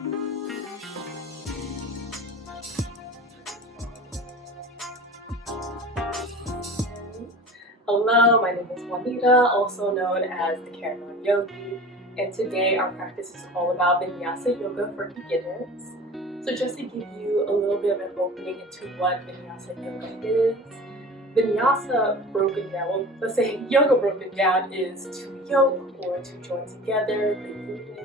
Hello, my name is Juanita, also known as the Caramel Yogi, and today our practice is all about Vinyasa yoga for beginners. So just to give you a little bit of an opening into what Vinyasa yoga is, Vinyasa broken down, well, let's say yoga broken down is to yoke or to join together, the unit,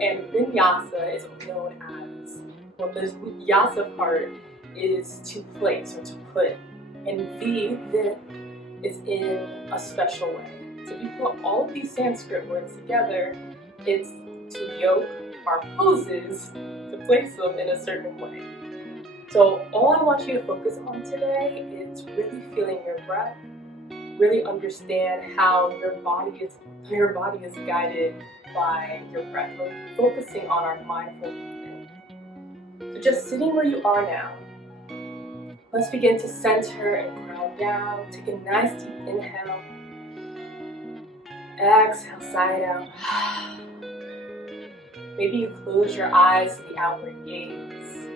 and Vinyasa is known as, well, this Yasa part is to place or to put, and the is in a special way. So if you put all of these Sanskrit words together, it's to yoke our poses, to place them in a certain way. So all I want you to focus on today is really feeling your breath, really understand how your body is guided by your breath. We're focusing on our mindful movement. So just sitting where you are now, let's begin to center and ground down. Take a nice deep inhale. Exhale, sigh it out. Maybe you close your eyes to the outward gaze.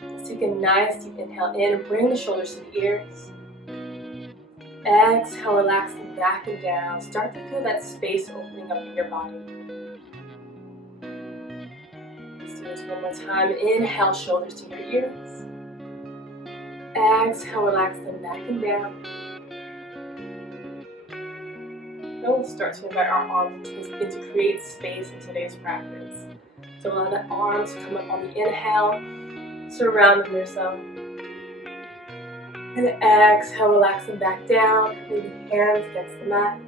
Let's take a nice deep inhale in. Bring the shoulders to the ears. Exhale, relax them back and down. Start to feel that space opening up in your body. Let's do this one more time. Inhale, shoulders to your ears. Exhale, relax them back and down. Now we'll start to invite our arms to create space in today's practice. So allow the arms to come up on the inhale, surrounding yourself. And exhale, relax them back down, maybe hands against the mat.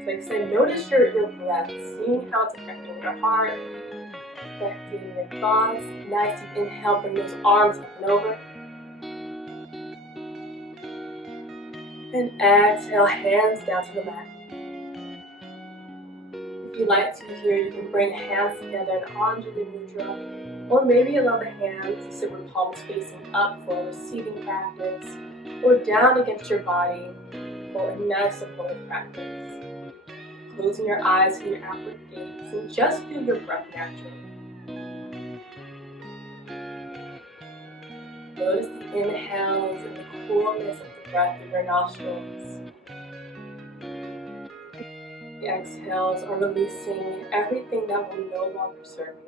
So like I said, notice your breath, seeing how it's affecting your heart, affecting your thoughts. Nice deep inhale, bring those arms up and over. And exhale, hands down to the mat. If you like to here, you can bring hands together in Anjali Mudra, or maybe allow the hands to sit with palms facing up for a receiving practice, or down against your body for a nice supportive practice. Closing your eyes for your outward gaze and just feel your breath naturally. Notice the inhales and the coolness of the breath through your nostrils. The exhales are releasing everything that will no longer serve you.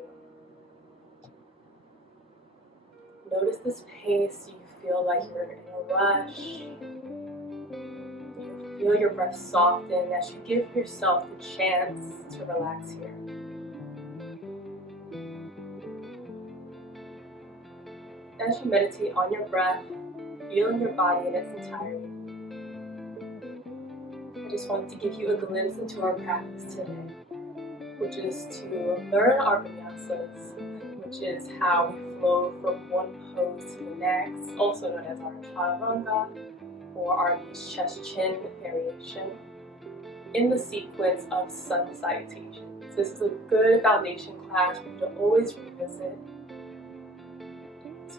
Notice this pace. You feel like you're in a rush. You feel your breath soften as you give yourself the chance to relax here. As you meditate on your breath, feeling your body in its entirety, I just wanted to give you a glimpse into our practice today, which is to learn our vinyasas, which is how we flow from one pose to the next, also known as our chaturanga, or our chest-chin variation, in the sequence of sun salutations. This is a good foundation class for you to always revisit.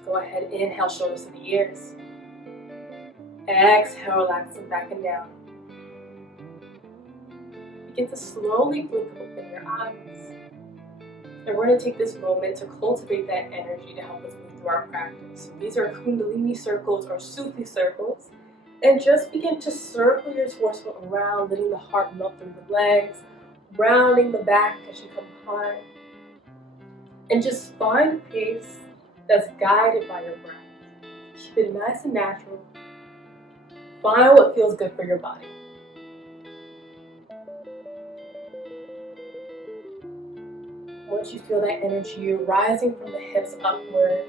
Go ahead, inhale, shoulders to the ears. Exhale, relax them back and down. Begin to slowly blink open your eyes. And we're going to take this moment to cultivate that energy to help us move through our practice. These are Kundalini circles or Sufi circles. And just begin to circle your torso around, letting the heart melt through the legs, rounding the back as you come behind. And just find a pace that's guided by your breath. Keep it nice and natural. Find what feels good for your body. Once you feel that energy rising from the hips upward,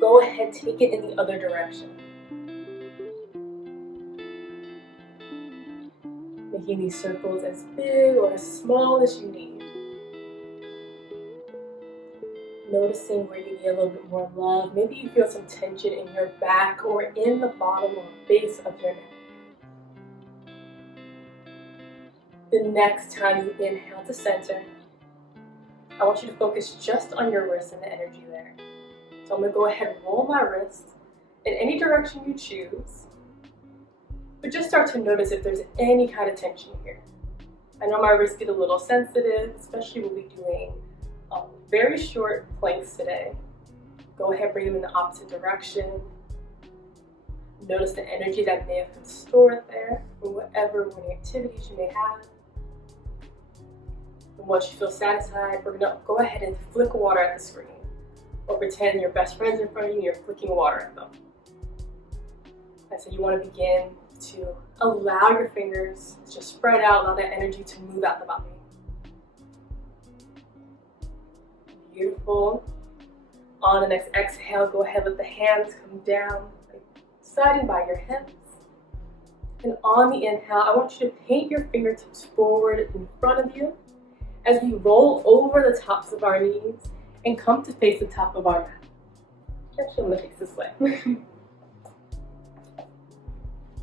go ahead, take it in the other direction. Making these circles as big or as small as you need. Noticing where you need a little bit more love. Maybe you feel some tension in your back or in the bottom or base of your neck. The next time you inhale to center, I want you to focus just on your wrist and the energy there. So I'm going to go ahead and roll my wrist in any direction you choose. But just start to notice if there's any kind of tension here. I know my wrists get a little sensitive, especially when we're doing very short planks today. Go ahead, bring them in the opposite direction. Notice the energy that may have been stored there from whatever morning activities you may have. And once you feel satisfied, we're gonna go ahead and flick water at the screen. Or pretend your best friend's in front of you and you're flicking water at them. And so you wanna begin to allow your fingers to just spread out, allow that energy to move out the body. Beautiful. On the next exhale, go ahead, let the hands come down, siding by your hips. And on the inhale, I want you to paint your fingertips forward in front of you as we roll over the tops of our knees and come to face the top of our mat. Actually, I'm gonna face this way.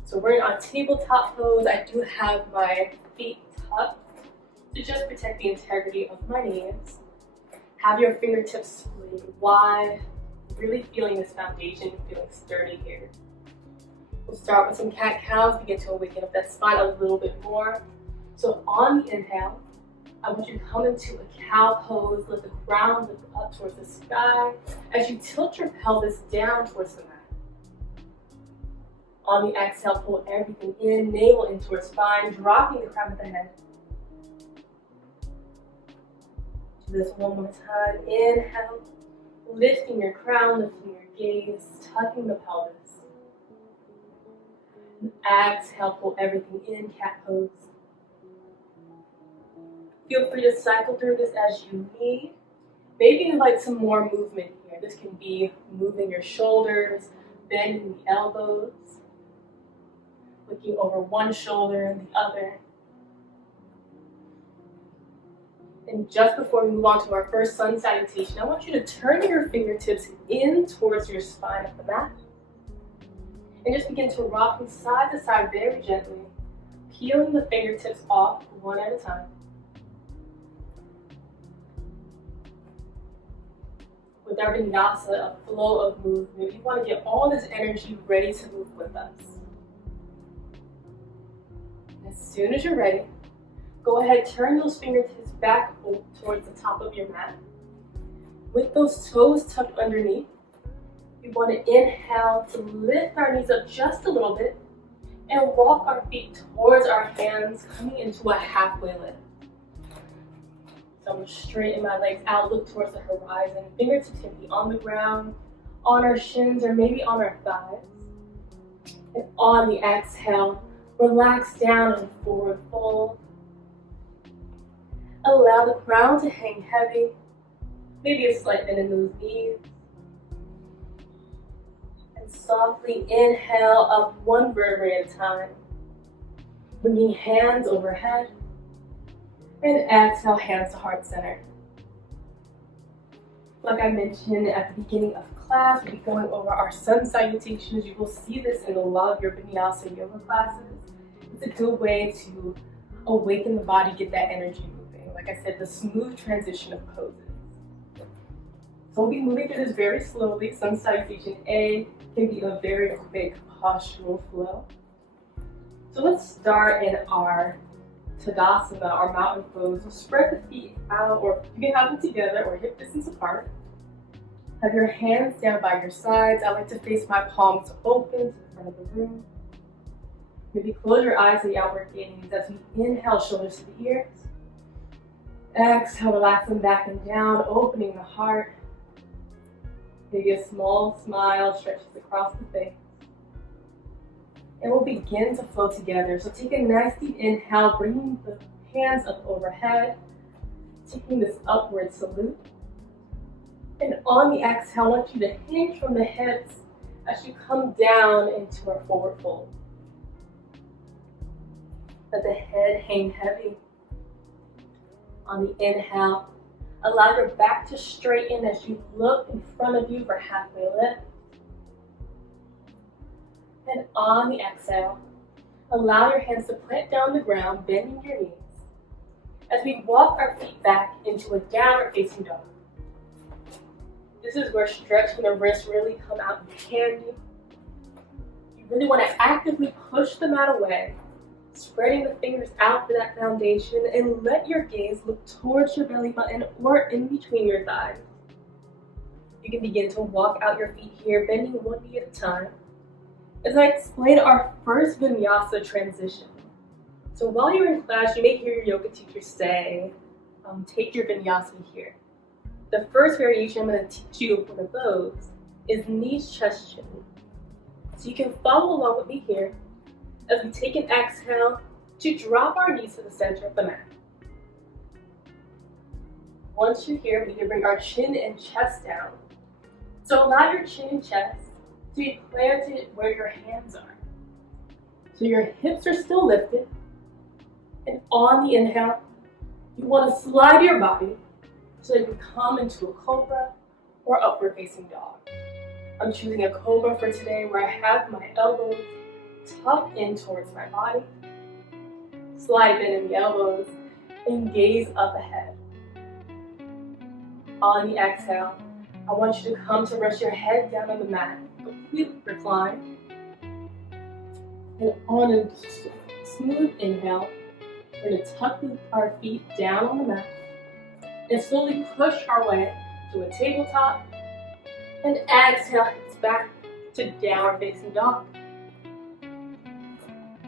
So we're in our tabletop pose. I do have my feet tucked to just protect the integrity of my knees. Have your fingertips splayed wide, really feeling this foundation, feeling sturdy here. We'll start with some cat-cows, begin to awaken up that spine a little bit more. So on the inhale, I want you to come into a cow pose, let the ground lift up towards the sky as you tilt your pelvis down towards the mat. On the exhale, pull everything in, navel in towards spine, dropping the crown of the head. Do this one more time. Inhale, lifting your crown, lifting your gaze, tucking the pelvis. And exhale, pull everything in, cat pose. Feel free to cycle through this as you need. Maybe invite some more movement here. This can be moving your shoulders, bending the elbows, looking over one shoulder and the other. And just before we move on to our first sun salutation, I want you to turn your fingertips in towards your spine of the mat. And just begin to rock from side to side very gently, peeling the fingertips off one at a time. With our vinyasa, a flow of movement, we want to get all this energy ready to move with us. And as soon as you're ready, go ahead, turn those fingertips back towards the top of your mat. With those toes tucked underneath, we want to inhale to lift our knees up just a little bit and walk our feet towards our hands, coming into a halfway lift. So I'm going to straighten my legs out, look towards the horizon. Fingertips can be on the ground, on our shins, or maybe on our thighs. And on the exhale, relax down and forward fold. Allow the crown to hang heavy, maybe a slight bend in those knees. And softly inhale up one vertebrae at a time, bringing hands overhead. And exhale, hands to heart center. Like I mentioned at the beginning of class, we'll be going over our sun salutations. You will see this in a lot of your vinyasa yoga classes. It's a good way to awaken the body, get that energy moving. Like I said, the smooth transition of poses. So we'll be moving through this very slowly. Sun salutation A can be a very quick postural flow. So let's start in our Tadasana, or mountain pose. So spread the feet out, or you can have them together or hip distance apart. Have your hands down by your sides. I like to face my palms open to the front of the room. Maybe close your eyes to the outward gaze as we inhale, shoulders to the ears. Exhale, relax them back and down, opening the heart. Maybe a small smile stretches across the face. And we'll begin to flow together. So take a nice deep inhale, bringing the hands up overhead, taking this upward salute. And on the exhale, I want you to hinge from the hips as you come down into our forward fold. Let the head hang heavy. On the inhale, allow your back to straighten as you look in front of you for halfway lift. And on the exhale, allow your hands to plant down the ground, bending your knees, as we walk our feet back into a downward facing dog. This is where stretching the wrists really come out in handy. You really want to actively push the mat away Spreading the fingers out for that foundation, and let your gaze look towards your belly button or in between your thighs. You can begin to walk out your feet here, bending one knee at a time, as I explain our first vinyasa transition. So while you're in class, you may hear your yoga teacher say, take your vinyasa here. The first variation I'm going to teach you, one of those, is knees, chest, chin. So you can follow along with me here as we take an exhale to drop our knees to the center of the mat. Once you're here, we can bring our chin and chest down. So allow your chin and chest to be planted where your hands are. So your hips are still lifted. And on the inhale, you want to slide your body so that you come into a cobra or upward facing dog. I'm choosing a cobra for today where I have my elbows tucked in towards my body. Slide bend in the elbows and gaze up ahead. On the exhale, I want you to come to rest your head down on the mat, completely recline. And on a smooth inhale, we're going to tuck our feet down on the mat and slowly push our way to a tabletop. And exhale, hips back to downward facing dog.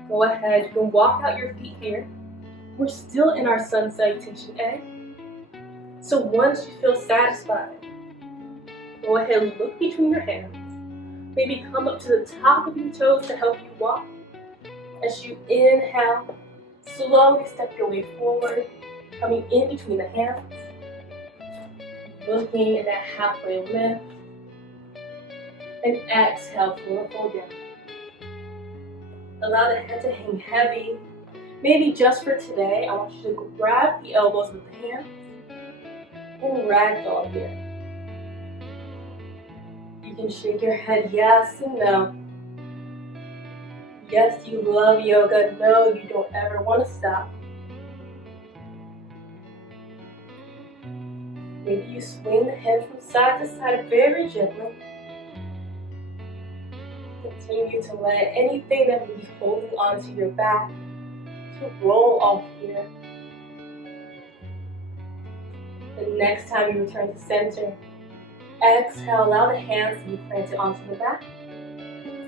Go ahead, you can walk out your feet here. We're still in our sun salutation A. So once you feel satisfied, go ahead and look between your hands. Maybe come up to the top of your toes to help you walk. As you inhale, slowly step your way forward, coming in between the hands. Looking at that halfway lift. And exhale, fold down. Allow the head to hang heavy. Maybe just for today, I want you to grab the elbows with the hands and ragdoll here. You can shake your head yes and no. Yes, you love yoga. No, you don't ever want to stop. Maybe you swing the head from side to side very gently. Continue to let anything that may be holding onto your back to roll off here. The next time you return to center, exhale, allow the hands to be planted onto the back.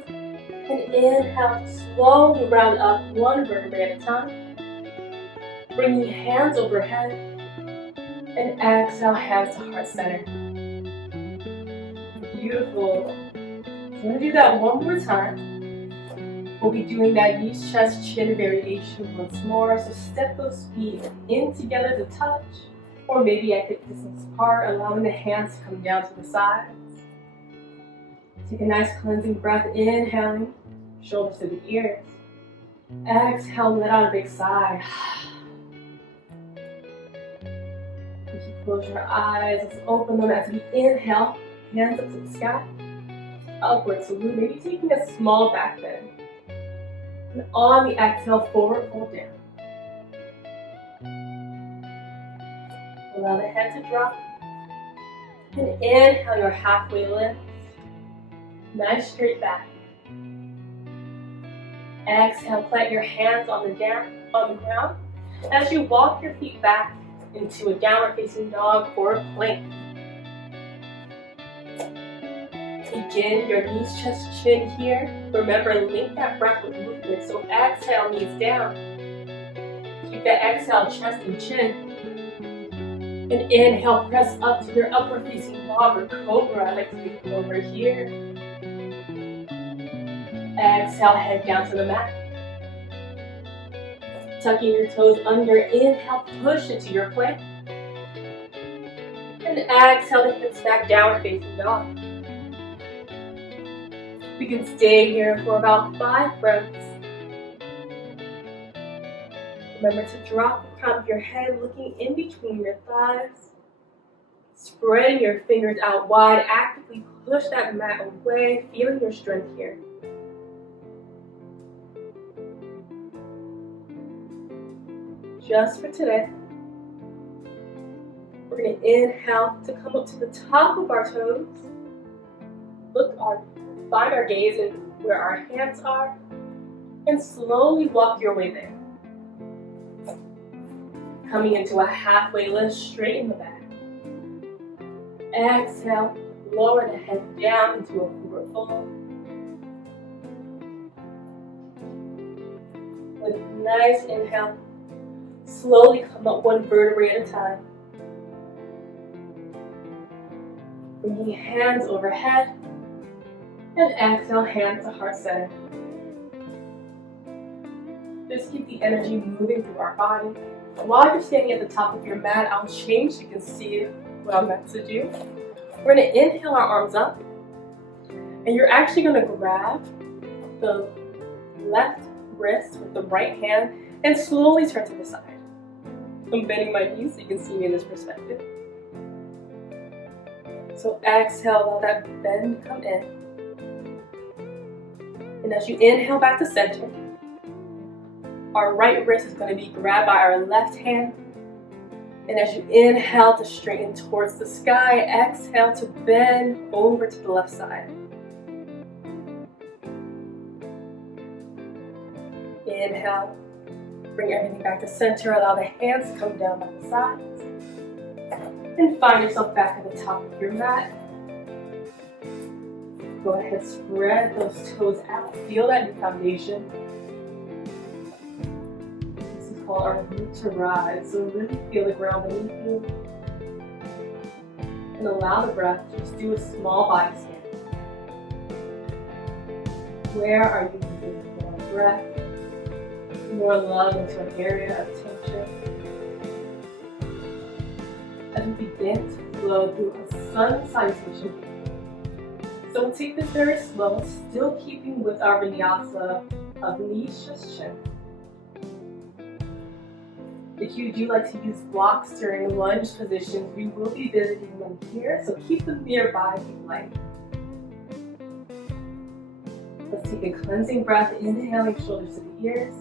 And inhale, slowly round up one vertebrae at a time. Bringing hands overhead. And exhale, hands to heart center. Beautiful. So I'm going to do that one more time. We'll be doing that knees, chest, chin variation once more. So step those feet in together to touch. Or maybe at hip distance apart, allowing the hands to come down to the sides. Take a nice cleansing breath, inhaling, shoulders to the ears. Exhale, let out a big sigh. As you close your eyes, let's open them as we inhale, hands up to the sky. Upward salute, maybe taking a small back bend. And on the exhale, forward fold down. Allow the head to drop. And inhale your halfway lift. Nice straight back. Exhale, plant your hands on the ground as you walk your feet back into a downward facing dog or a plank. Begin your knees, chest, chin here. Remember, link that breath with movement. So exhale, knees down. Keep that exhale, chest and chin. And inhale, press up to your upward facing dog or cobra. I like to take it over here. Exhale, head down to the mat. Tucking your toes under, inhale, push into your plank. And exhale, the hips back, downward facing dog. We can stay here for about 5 breaths. Remember to drop the crown of your head, looking in between your thighs. Spreading your fingers out wide, actively push that mat away, feeling your strength here. Just for today, we're going to inhale to come up to the top of our toes. Find our gaze in where our hands are. and slowly walk your way there. Coming into a halfway lift, straighten the back. Exhale, lower the head down into a forward fold. With a nice inhale, slowly come up one vertebrae at a time. Bringing hands overhead, and exhale, hands to heart center. Just keep the energy moving through our body. While you're standing at the top of your mat, I'll change so you can see what I'm meant to do. We're going to inhale our arms up, and you're actually going to grab the left wrist with the right hand and slowly turn to the side. I'm bending my knees so you can see me in this perspective. So exhale, allow that bend to come in. And as you inhale back to center, our right wrist is going to be grabbed by our left hand. And as you inhale to straighten towards the sky, exhale to bend over to the left side. Inhale, bring everything back to center, allow the hands to come down by the sides. And find yourself back at the top of your mat. Go ahead, spread those toes out, feel that new foundation. Called our root to rise, so really feel the ground beneath you. And allow the breath to just do a small body scan. Where are you moving more breath, more love into an area of tension? As we begin to flow through a sun salutation. So we'll take this very slow, still keeping with our vinyasa of knees just chin. If you do like to use blocks during lunge positions, we will be visiting them here, so keep them nearby if you like. Let's take a cleansing breath, inhaling shoulders to the ears.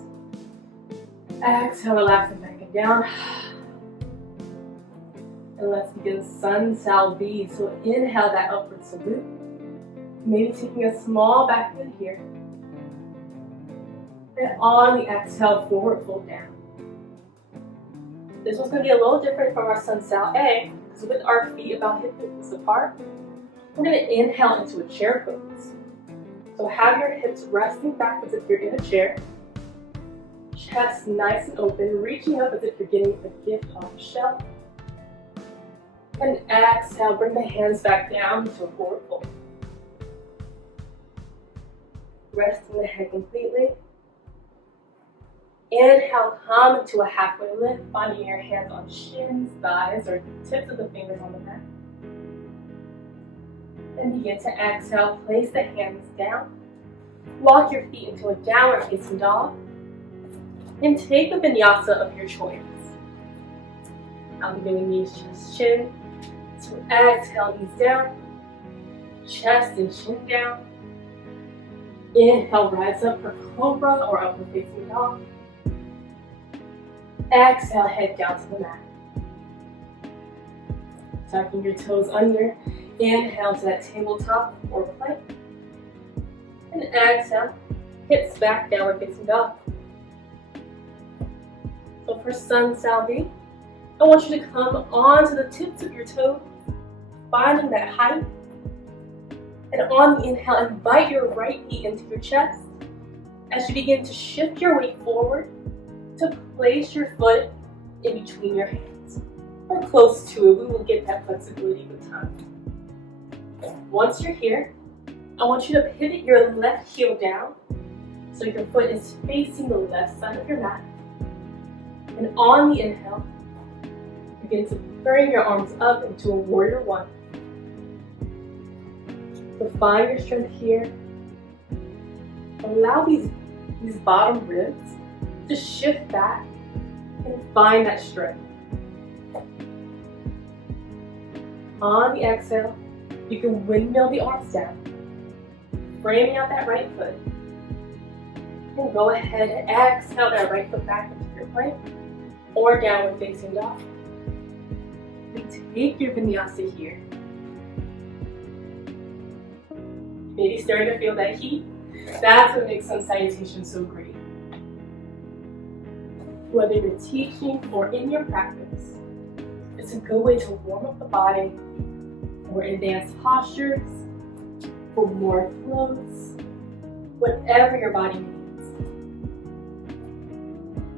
Exhale, relaxing back and down. And let's begin Sun Sal V. So inhale that upward salute. Maybe taking a small back bend here. And on the exhale, forward fold down. This one's going to be a little different from our Sun Sal A, because with our feet about hip width apart, we're going to inhale into a chair pose. So have your hips resting back as if you're in a chair. Chest nice and open, reaching up as if you're getting a gift off the shelf. And exhale, bring the hands back down to a forward fold. Resting the head completely. Inhale, come into a halfway lift, finding your hands on shins, thighs, or tips of the fingers on the mat. And begin to exhale, place the hands down. Walk your feet into a downward facing dog. And take the vinyasa of your choice. I'm doing knees, chest, chin. So exhale, knees down. Chest and chin down. Inhale, rise up for cobra or upward facing dog. Exhale, head down to the mat. Tucking your toes under. Inhale to that tabletop or plank. And exhale, hips back, downward facing dog. So for Sun Sal V, I want you to come onto the tips of your toes, finding that height. And on the inhale, invite your right knee into your chest as you begin to shift your weight forward to place your foot in between your hands, or close to it. We will get that flexibility with time. Once you're here, I want you to pivot your left heel down so your foot is facing the left side of your mat. And on the inhale, begin to bring your arms up into a warrior one. So find your strength here. Allow these bottom ribs to shift back and find that strength. On the exhale, you can windmill the arms down, framing out that right foot. And go ahead and exhale that right foot back into your plank or downward facing dog. And take your vinyasa here. Maybe starting to feel that heat. That's what makes sun salutation so great. Whether you're teaching or in your practice, it's a good way to warm up the body for advanced postures, for more flows, whatever your body needs.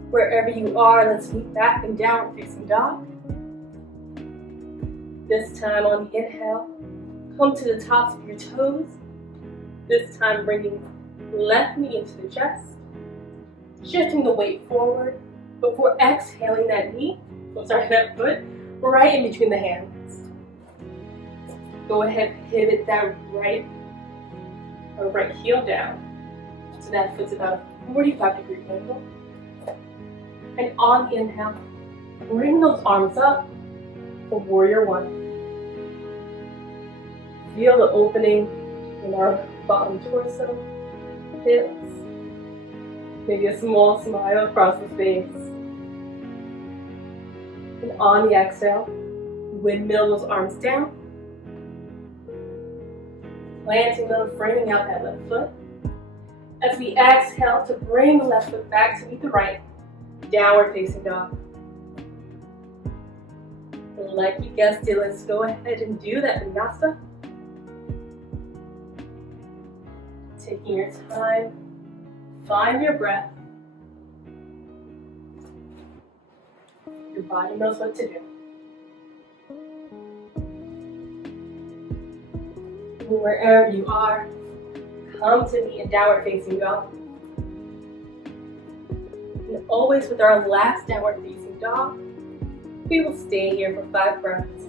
Wherever you are, let's move back and downward facing dog. This time on the inhale, come to the tops of your toes. This time bringing left knee into the chest, shifting the weight forward before exhaling that foot right in between the hands. Go ahead, pivot that right heel down. So that foot's about a 45-degree angle. And on the inhale, bring those arms up for warrior one. Feel the opening in our bottom torso, hips, maybe a small smile across the face. And on the exhale, windmill those arms down, planting them, framing out that left foot. As we exhale to bring the left foot back to meet the right, downward facing dog. And like we guessed it, let's go ahead and do that vinyasa. Taking your time, find your breath. Your body knows what to do. Wherever you are, come to me in downward facing dog. And always with our last downward facing dog, we will stay here for 5 breaths.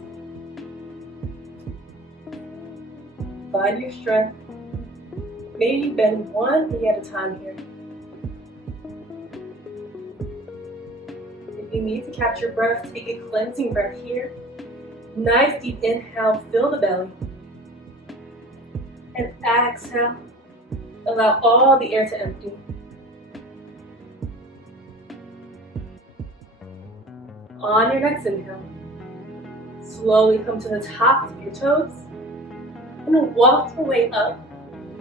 Find your strength. Maybe bend one knee at a time here. If you need to catch your breath, take a cleansing breath here. Nice deep inhale, fill the belly. And exhale, allow all the air to empty. On your next inhale, slowly come to the tops of your toes and walk your way up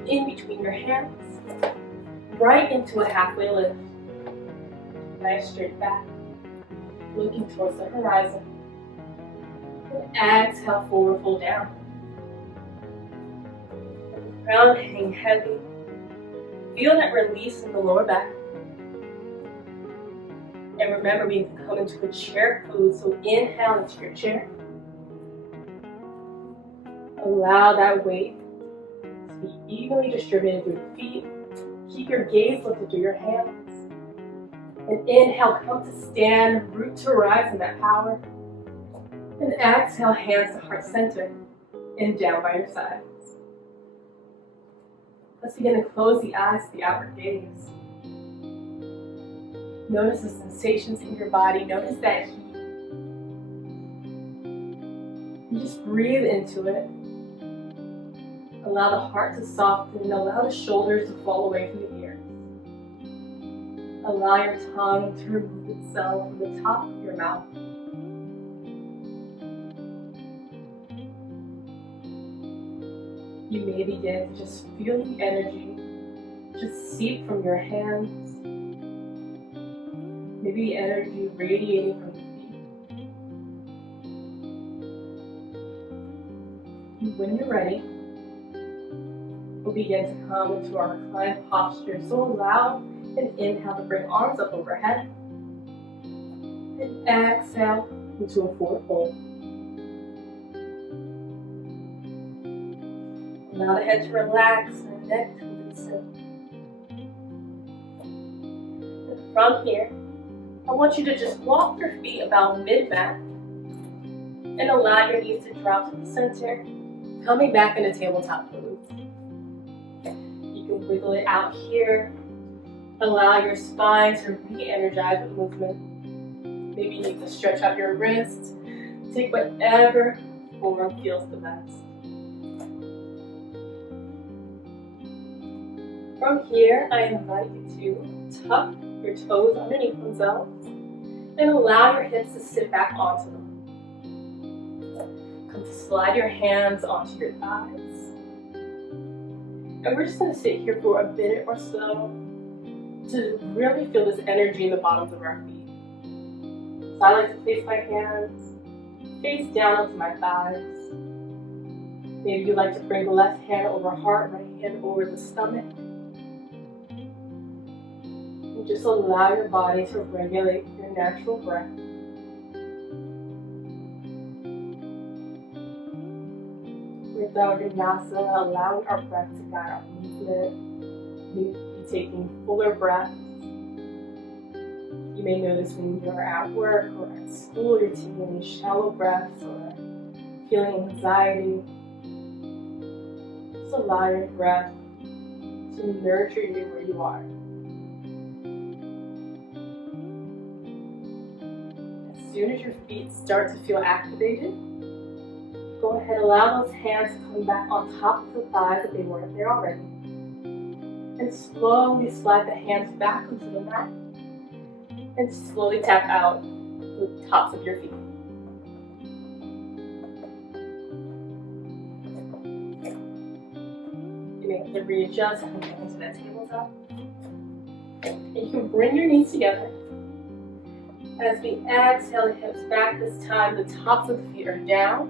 in between your hands, right into a halfway lift. Nice straight back, looking towards the horizon. And exhale, forward fold down. Crown hang heavy. Feel that release in the lower back. And remember, we can come into a chair pose, so inhale into your chair. Allow that weight to be evenly distributed through the feet. Keep your gaze lifted through your hands. And inhale, come to stand, root to rise in that power. And exhale, hands to heart center and down by your sides. Let's begin to close the eyes to the outward gaze. Notice the sensations in your body. Notice that heat. And just breathe into it. Allow the heart to soften. Allow the shoulders to fall away from the ears. Allow your tongue to remove itself from the top of your mouth. You may begin to just feel the energy just seep from your hands. Maybe the energy radiating from the feet. And when you're ready, we'll begin to come into our reclined posture. So allow an inhale to bring arms up overhead. And exhale into a forward fold. Allow the head to relax and the neck to move still. And from here, I want you to just walk your feet about mid-mat and allow your knees to drop to the center, coming back into tabletop pose. You can wiggle it out here. Allow your spine to re-energize with movement. Maybe you need to stretch out your wrists. Take whatever form feels the best. From here, I invite you to tuck your toes underneath themselves and allow your hips to sit back onto them. Come to slide your hands onto your thighs. And we're just going to sit here for a minute or so to really feel this energy in the bottoms of our feet. So I like to place my hands face down onto my thighs. Maybe you'd like to bring the left hand over heart, right hand over the stomach. And just allow your body to regulate your natural breath. With our vinyasa, allowing our breath to guide our movement. Maybe taking fuller breaths. You may notice when you're at work or at school, you're taking any shallow breaths or feeling anxiety. Just allow your breath to nurture you where you are. As soon as your feet start to feel activated, go ahead and allow those hands to come back on top of the thighs if they weren't there already. And slowly slide the hands back onto the mat. And slowly tap out the tops of your feet. You may have to readjust and come into that tabletop. And you can bring your knees together. As we exhale the hips back, this time the tops of the feet are down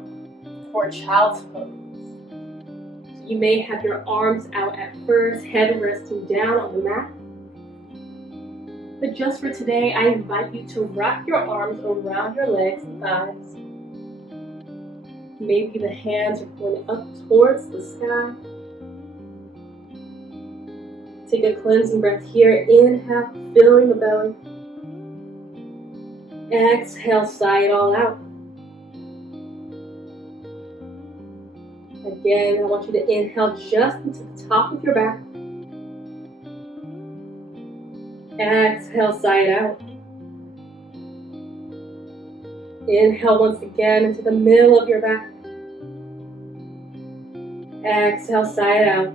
for child's pose. So you may have your arms out at first, head resting down on the mat. But just for today, I invite you to wrap your arms around your legs and thighs. Maybe the hands are pointed up towards the sky. Take a cleansing breath here. Inhale, filling the belly. Exhale, sigh it all out. Again, I want you to inhale just into the top of your back. Exhale, sigh it out. Inhale once again into the middle of your back. Exhale, sigh it out.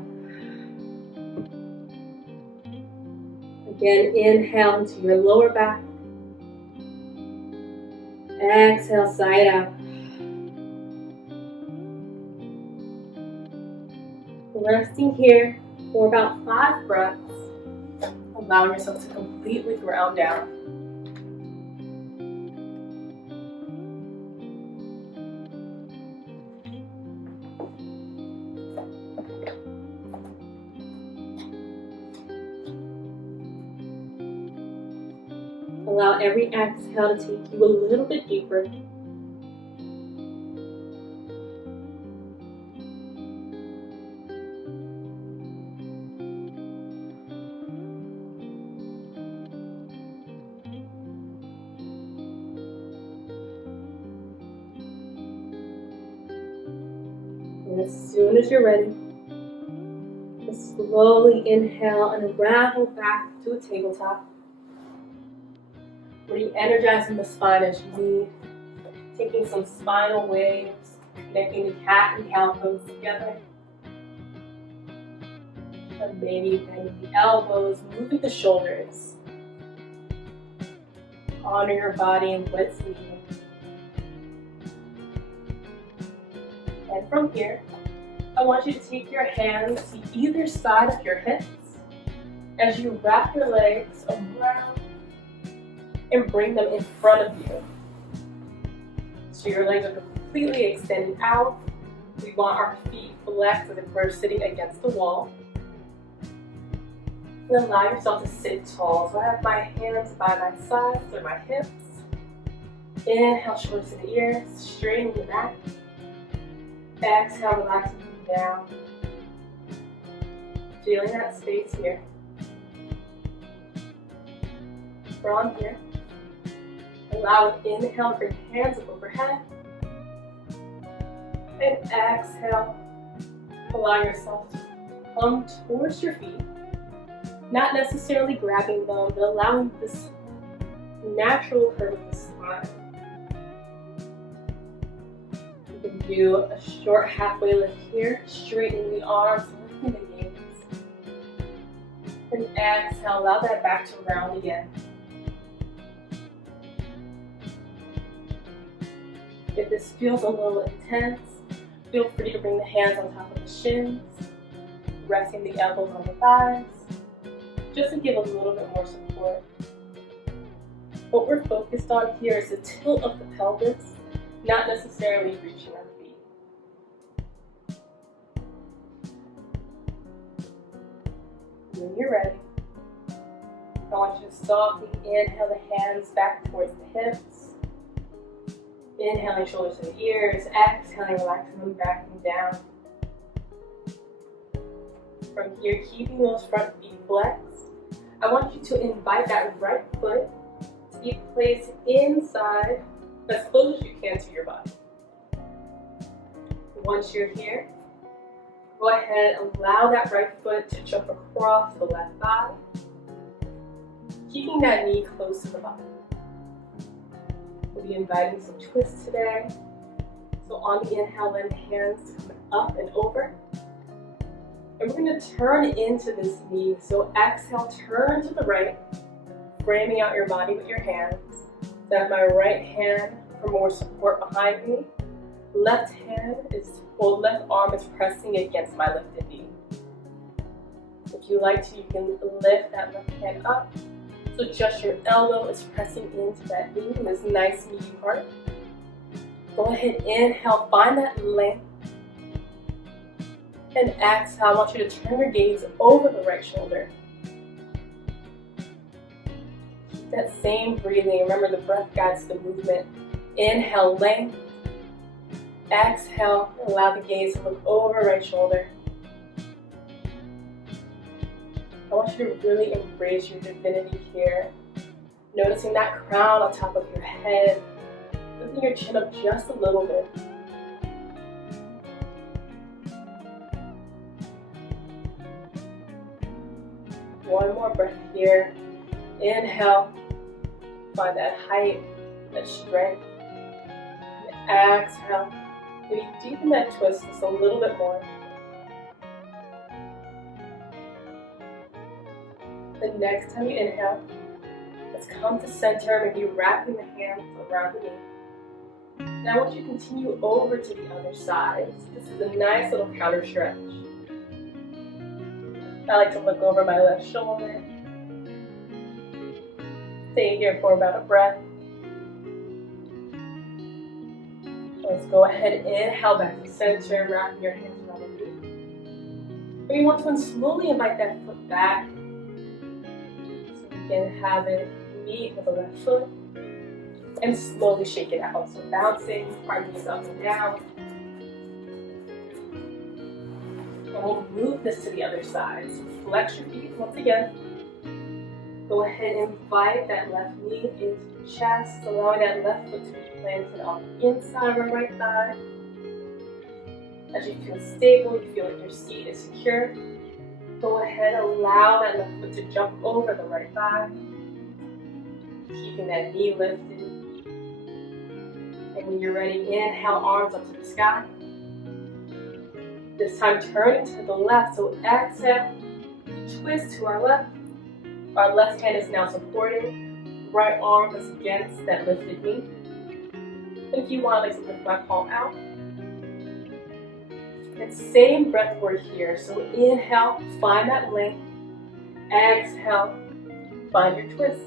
Again, inhale into your lower back. Exhale, sigh it out. Resting here for about 5 breaths. Allowing yourself to completely ground down. Allow every exhale to take you a little bit deeper. And as soon as you're ready, just slowly inhale and unravel back to a tabletop. Re-energizing the spine as you need, taking some spinal waves, connecting the cat and cow pose together. And maybe bending the elbows, moving the shoulders. Honor your body and what it's needing. And from here, I want you to take your hands to either side of your hips as you wrap your legs around and bring them in front of you. So your legs are completely extended out. We want our feet flexed as if we're sitting against the wall. And allow yourself to sit tall. So I have my hands by my sides or my hips. Inhale, shoulders to the ears, straightening the back. Exhale, relaxing down. Feeling that space here. From here, allow an inhale, bring hands up overhead. And exhale, allow yourself to come towards your feet. Not necessarily grabbing them, but allowing this natural curve of the spine. You can do a short halfway lift here, straightening the arms, lifting the knees. And exhale, allow that back to round again. If this feels a little intense, feel free to bring the hands on top of the shins. resting the elbows on the thighs, just to give a little bit more support. What we're focused on here is the tilt of the pelvis, not necessarily reaching our feet. When you're ready, I want you to softly inhale the hands back towards the hips. Inhaling shoulders to the ears, exhaling, relaxing them back and down. From here, keeping those front feet flexed, I want you to invite that right foot to be placed inside, as close as you can to your body. Once you're here, go ahead and allow that right foot to jump across the left thigh, keeping that knee close to the body. We'll be inviting some twists today. So on the inhale, let the hands come up and over. And we're going to turn into this knee. So exhale, turn to the right, framing out your body with your hands. So I have my right hand for more support behind me. Left arm is pressing against my lifted knee. If you like to, you can lift that left hand up. So just your elbow is pressing into that knee in this nice meaty part. Go ahead, inhale, find that length. And exhale, I want you to turn your gaze over the right shoulder. Keep that same breathing. Remember, the breath guides the movement. Inhale, length. Exhale, allow the gaze to look over right shoulder. I want you to really embrace your divinity here. Noticing that crown on top of your head. Lifting your chin up just a little bit. One more breath here. Inhale. Find that height, that strength. And exhale. Maybe deepen that twist just a little bit more. The next time you inhale, let's come to center, maybe wrapping the hands around the knee. Now I want you to continue over to the other side. So this is a nice little counter stretch. I like to look over my left shoulder. Stay here for about a breath. Let's go ahead and inhale back to center, wrapping your hands around the knee. And you want to slowly invite that foot back. So you can have it meet with the left foot. And slowly shake it out. So bouncing our knees up and down. And we'll move this to the other side. So flex your feet once again. Go ahead and invite that left knee into the chest, allowing that left foot to be planted on the inside of our right thigh. As you feel stable, you feel like your seat is secure. Go ahead and allow that left foot to jump over the right thigh. Keeping that knee lifted. And when you're ready, inhale, arms up to the sky. This time turning to the left, so exhale, twist to our left. Our left hand is now supporting. Right arm is against that lifted knee. And if you want, I like to lift my palm out. And same breath work here. So inhale, find that length. Exhale, find your twist.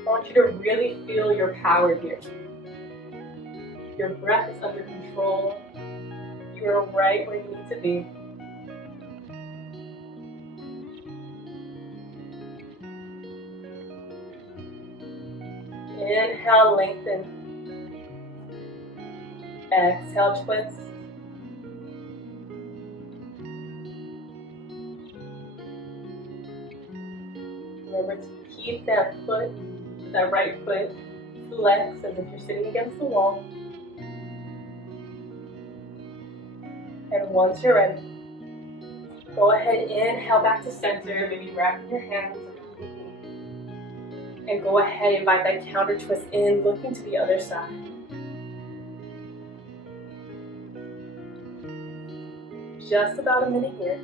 I want you to really feel your power here. Your breath is under control. You are right where you need to be. Inhale, lengthen. Exhale, twist. Remember to keep that foot, that right foot, flexed as if you're sitting against the wall. And once you're ready, go ahead, inhale back to center, maybe wrapping your hands around the knee. And go ahead, invite that counter twist in, looking to the other side. Just about a minute here.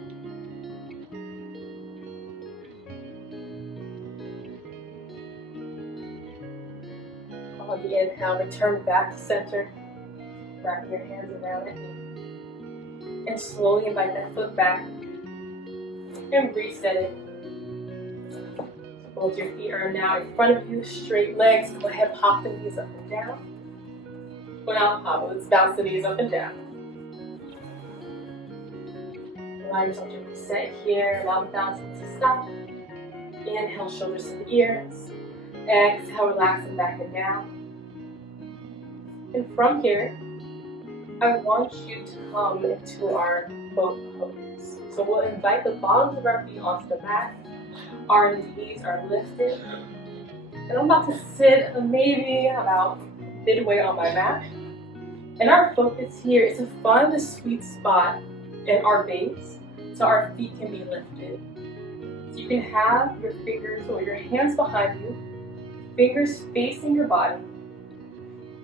On the inhale, return back to center, wrapping your hands around the knee. And slowly invite that foot back and reset it. Both your feet are now in front of you, straight legs. Go ahead, pop the knees up and down. Well, now pop, let's bounce the knees up and down. Allow yourself to reset here, allow the bouncing to stop. Inhale, shoulders to the ears. Exhale, relaxing back and down. And from here, I want you to come into our boat pose. So we'll invite the bottoms of our feet onto the mat. Our knees are lifted. And I'm about to sit maybe about midway on my mat. And our focus here is to find the sweet spot in our base so our feet can be lifted. So you can have your fingers or your hands behind you, fingers facing your body.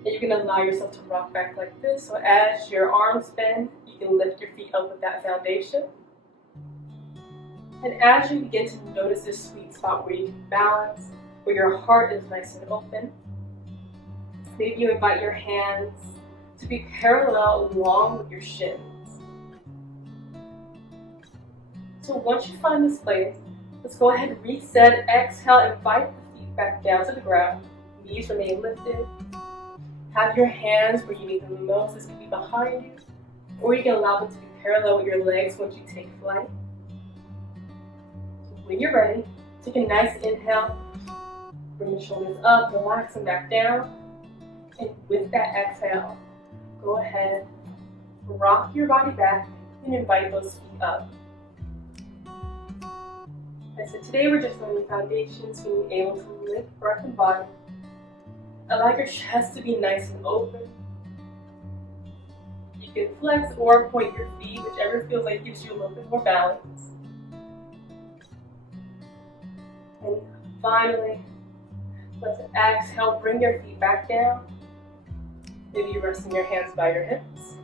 And you can allow yourself to rock back like this. So as your arms bend, you can lift your feet up with that foundation. And as you begin to notice this sweet spot where you can balance, where your heart is nice and open, maybe you invite your hands to be parallel along with your shins. So once you find this place, let's go ahead and reset. Exhale, invite the feet back down to the ground. Knees remain lifted. Have your hands where you need them the most. This can be behind you, or you can allow them to be parallel with your legs once you take flight. So when you're ready, take a nice inhale. Bring the shoulders up, relax them back down. And with that exhale, go ahead, rock your body back, and invite those feet up. So today we're just on the foundation, so being able to lift breath and body. Allow your chest to be nice and open. You can flex or point your feet, whichever feels like gives you a little bit more balance. And finally, let's exhale, bring your feet back down. Maybe you're resting your hands by your hips.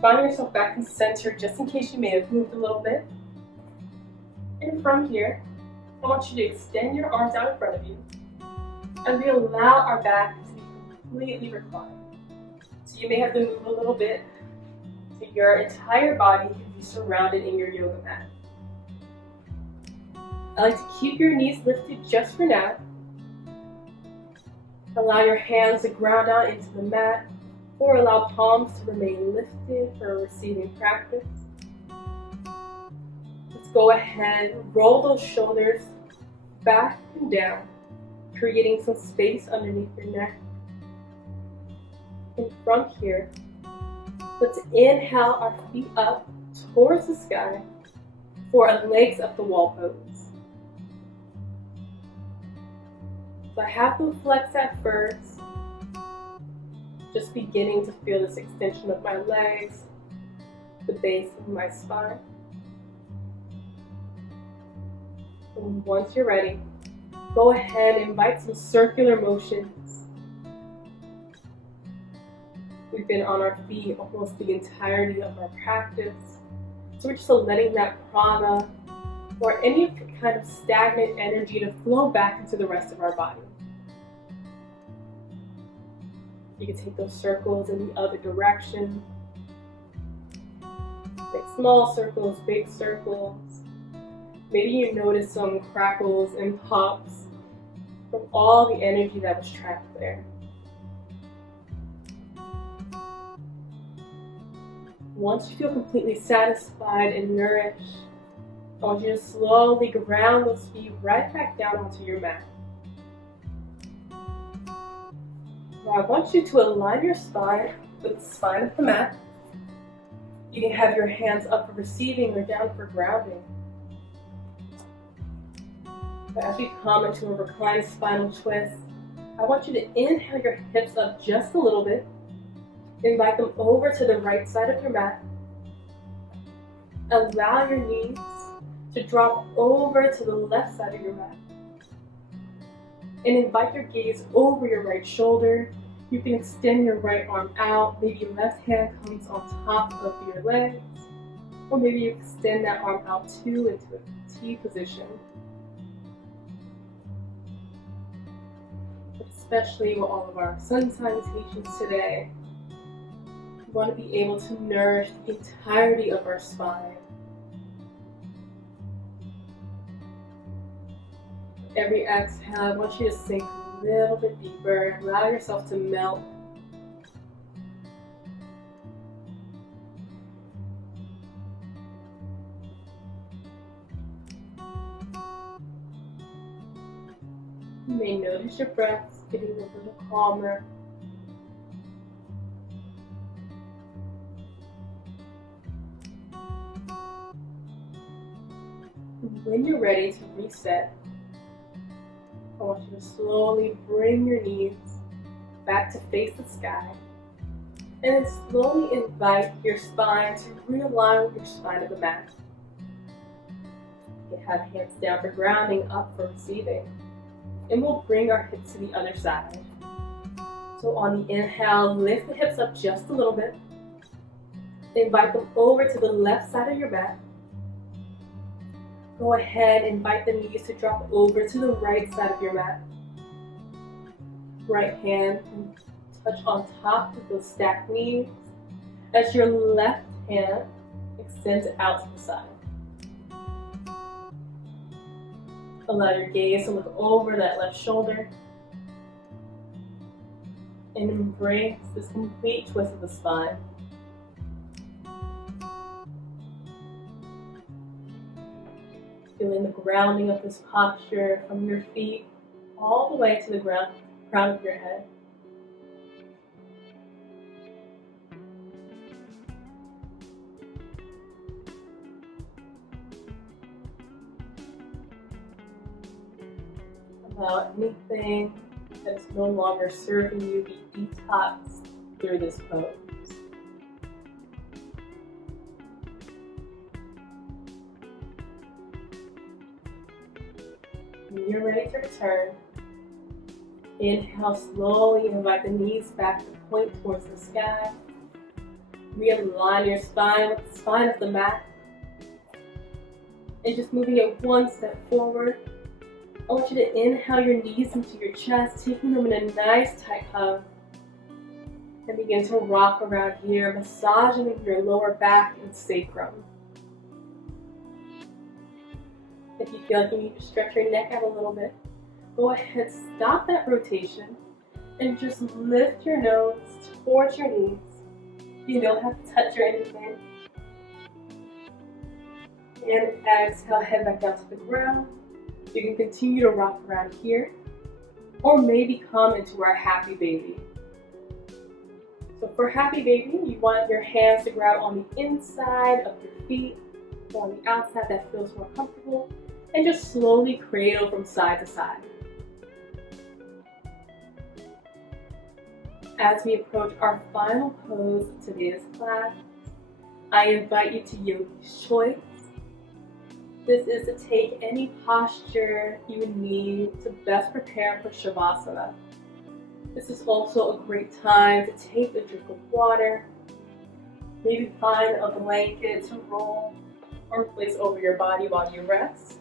Find yourself back in center just in case you may have moved a little bit. And from here, I want you to extend your arms out in front of you. And we allow our back to be completely reclined. So you may have to move a little bit so your entire body can be surrounded in your yoga mat. I like to keep your knees lifted just for now. Allow your hands to ground out into the mat, or allow palms to remain lifted for a receiving practice. Let's go ahead, roll those shoulders back and down, creating some space underneath your neck. And from here, let's inhale our feet up towards the sky for a legs up the wall pose. So I have to flex at first, just beginning to feel this extension of my legs, the base of my spine. And once you're ready, go ahead and invite some circular motions. We've been on our feet almost the entirety of our practice. So we're just letting that prana or any kind of stagnant energy to flow back into the rest of our body. You can take those circles in the other direction. Make small circles, big circles. Maybe you notice some crackles and pops from all the energy that was trapped there. Once you feel completely satisfied and nourished, I want you to slowly ground those feet right back down onto your mat. Now I want you to align your spine with the spine of the mat. You can have your hands up for receiving or down for grounding. But as we come into a reclined spinal twist, I want you to inhale your hips up just a little bit. Invite them over to the right side of your mat. Allow your knees to drop over to the left side of your mat. And invite your gaze over your right shoulder. You can extend your right arm out. Maybe your left hand comes on top of your legs. Or maybe you extend that arm out too into a T position. Especially with all of our sun salutations today. want to be able to nourish the entirety of our spine. Every exhale, I want you to sink a little bit deeper and allow yourself to melt. You may notice your breaths getting a little calmer. When you're ready to reset, I want you to slowly bring your knees back to face the sky, and then slowly invite your spine to realign with your spine of the mat. You can have hands down for grounding, up for receiving, and we'll bring our hips to the other side. So on the inhale, lift the hips up just a little bit. Invite them over to the left side of your mat. Go ahead, invite the knees to drop over to the right side of your mat. Right hand can touch on top of those stacked knees as your left hand extends out to the side. Allow your gaze to look over that left shoulder and embrace this complete twist of the spine. Feeling the grounding of this posture from your feet all the way to the crown of your head. Allow anything that is no longer serving you be detoxed through this pose. When you're ready to return, inhale slowly, invite the knees back to point towards the sky. Realign your spine with the spine of the mat. And just moving it one step forward, I want you to inhale your knees into your chest, taking them in a nice tight hug. And begin to rock around here, massaging your lower back and sacrum. If you feel like you need to stretch your neck out a little bit, go ahead, stop that rotation, and just lift your nose towards your knees. You don't have to touch or anything. And exhale, head back down to the ground. You can continue to rock around here, or maybe come into our happy baby. So for happy baby, you want your hands to grab on the inside of your feet, or on the outside that feels more comfortable, and just slowly cradle from side to side. As we approach our final pose of today's class, I invite you to Yogi's Choice. This is to take any posture you would need to best prepare for Shavasana. This is also a great time to take a drink of water, maybe find a blanket to roll or place over your body while you rest.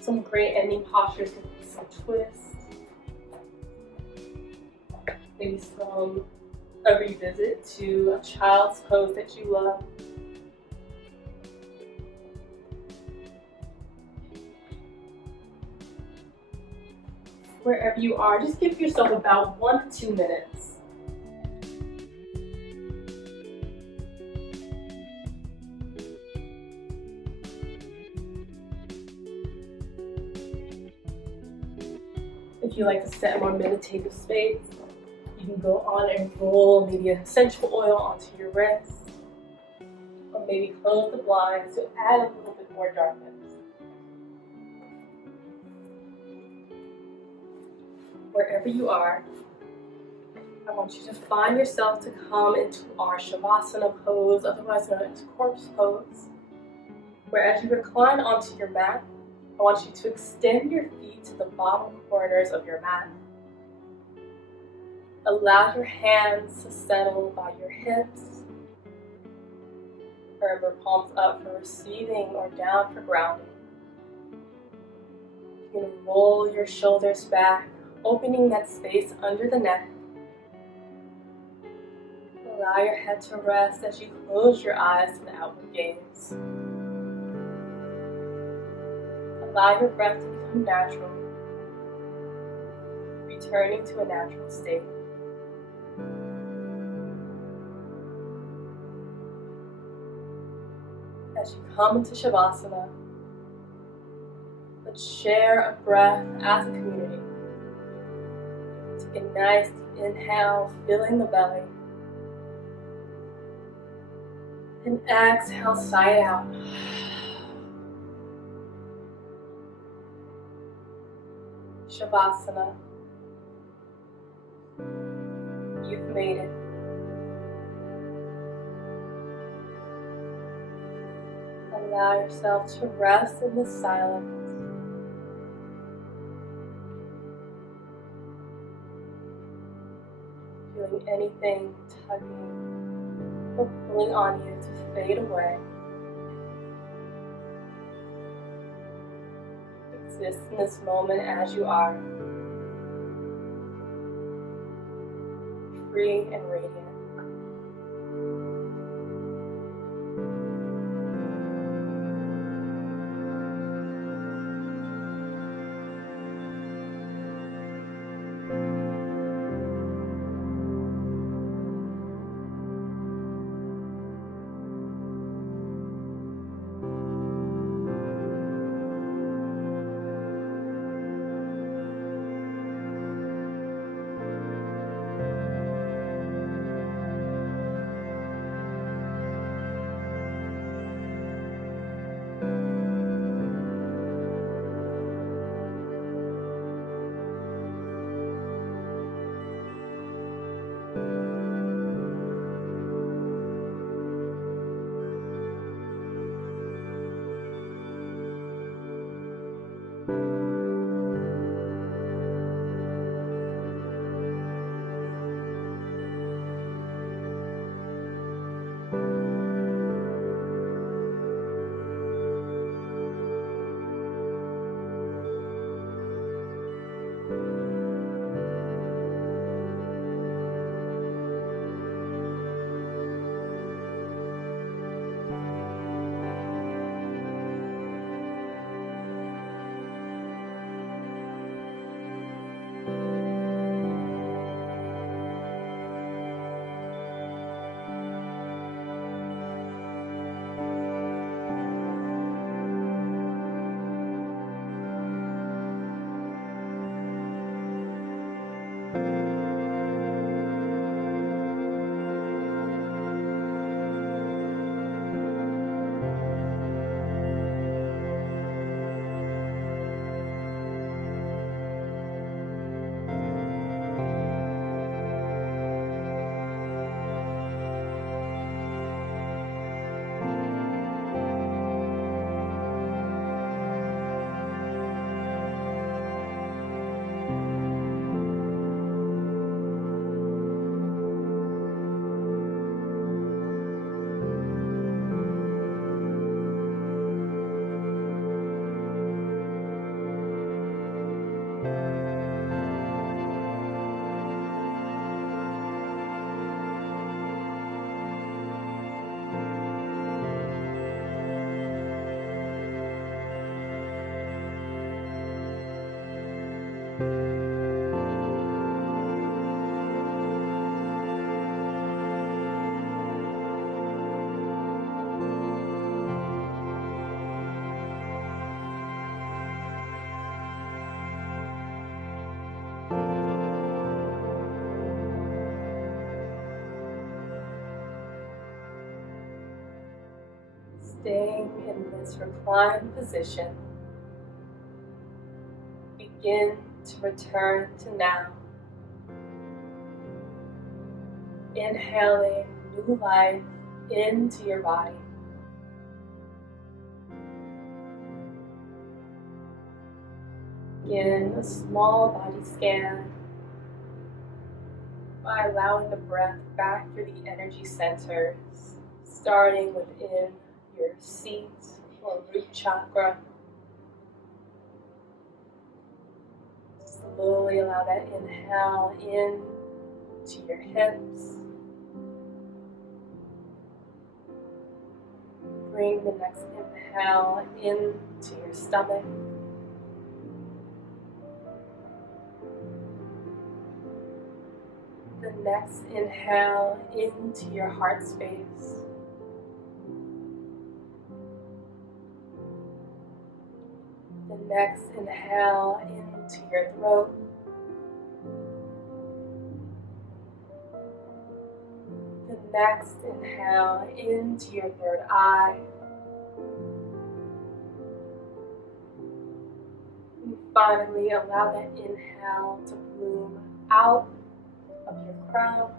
Some great ending postures can be some twists, maybe a revisit to a child's pose that you love. Wherever you are, just give yourself about 1 to 2 minutes. If you like to set a more meditative space, you can go on and roll maybe an essential oil onto your wrist, or maybe close the blinds to add a little bit more darkness. Wherever you are, I want you to find yourself to come into our Shavasana pose, otherwise known as corpse pose, where as you recline onto your mat, I want you to extend your feet to the bottom corners of your mat. Allow your hands to settle by your hips, or palms up for receiving or down for grounding. You can roll your shoulders back opening that space under the neck. Allow your head to rest as you close your eyes to the outward gaze. Allow your breath to become natural, returning to a natural state. As you come into Shavasana, let's share a breath as a community. Take a nice deep inhale, filling the belly. And exhale, sigh it out. Shavasana. You've made it. Allow yourself to rest in the silence. Feeling anything tugging or pulling on you to fade away. Exist in this moment as you are, free and radiant. Staying in this reclined position, begin to return to now. Inhaling new life into your body. Begin a small body scan by allowing the breath back through the energy centers, starting within your seat or root chakra. Slowly allow that inhale in to your hips. Bring the next inhale into your stomach. The next inhale into your heart space. The next inhale into your throat. The next inhale into your third eye. And finally, allow that inhale to bloom out of your crown.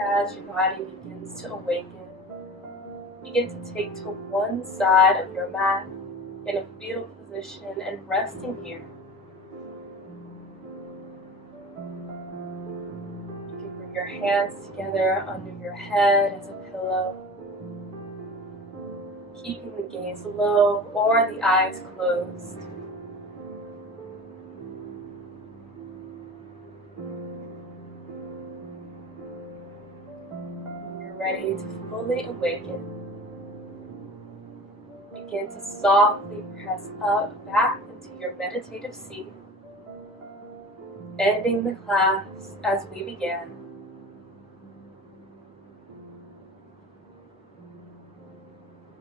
As your body begins to awaken, begin to take to one side of your mat in a fetal position and resting here. You can bring your hands together under your head as a pillow, keeping the gaze low or the eyes closed. When you're ready to fully awaken, begin to softly press up back into your meditative seat, ending the class as we began.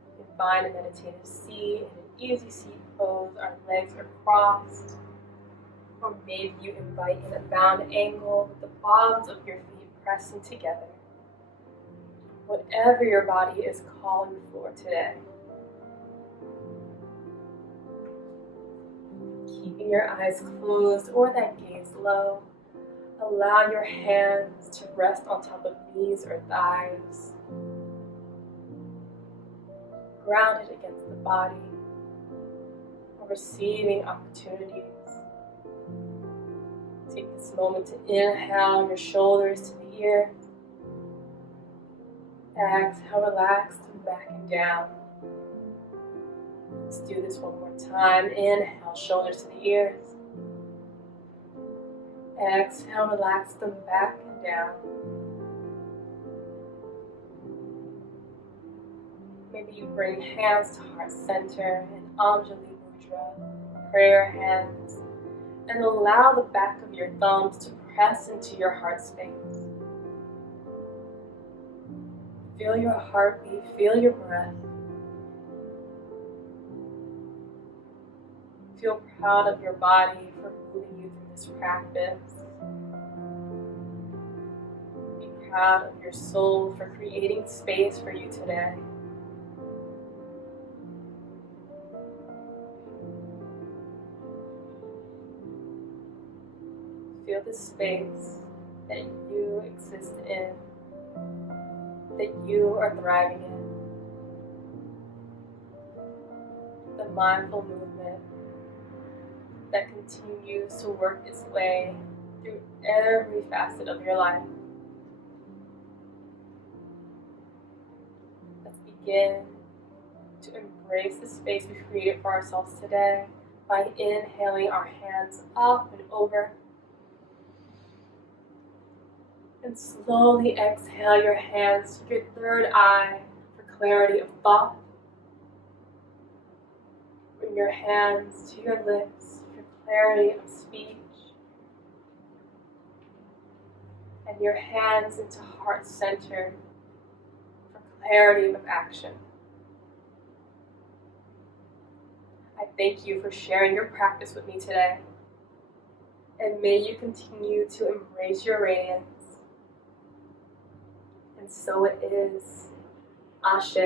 You can find a meditative seat in an easy seat pose. Our legs are crossed, or maybe you invite in a bound angle with the bottoms of your feet pressing together. Whatever your body is calling for today. Keeping your eyes closed or that gaze low, allow your hands to rest on top of knees or thighs, grounded against the body, or receiving opportunities. Take this moment to inhale your shoulders to the ears. Exhale, relax them back and down. Let's do this one more time. Inhale, shoulders to the ears. Exhale, relax them back and down. Maybe you bring hands to heart center and Anjali Mudra, prayer hands, and allow the back of your thumbs to press into your heart space. Feel your heartbeat, feel your breath. Feel proud of your body for moving you through this practice. Be proud of your soul for creating space for you today. Feel the space that you exist in, that you are thriving in. The mindful movement that continues to work its way through every facet of your life. Let's begin to embrace the space we've created for ourselves today by inhaling our hands up and over. And slowly exhale your hands to your third eye for clarity of thought. Bring your hands to your lips for clarity of speech. And your hands into heart center for clarity of action. I thank you for sharing your practice with me today. And may you continue to embrace your radiance. And so it is. Ashe.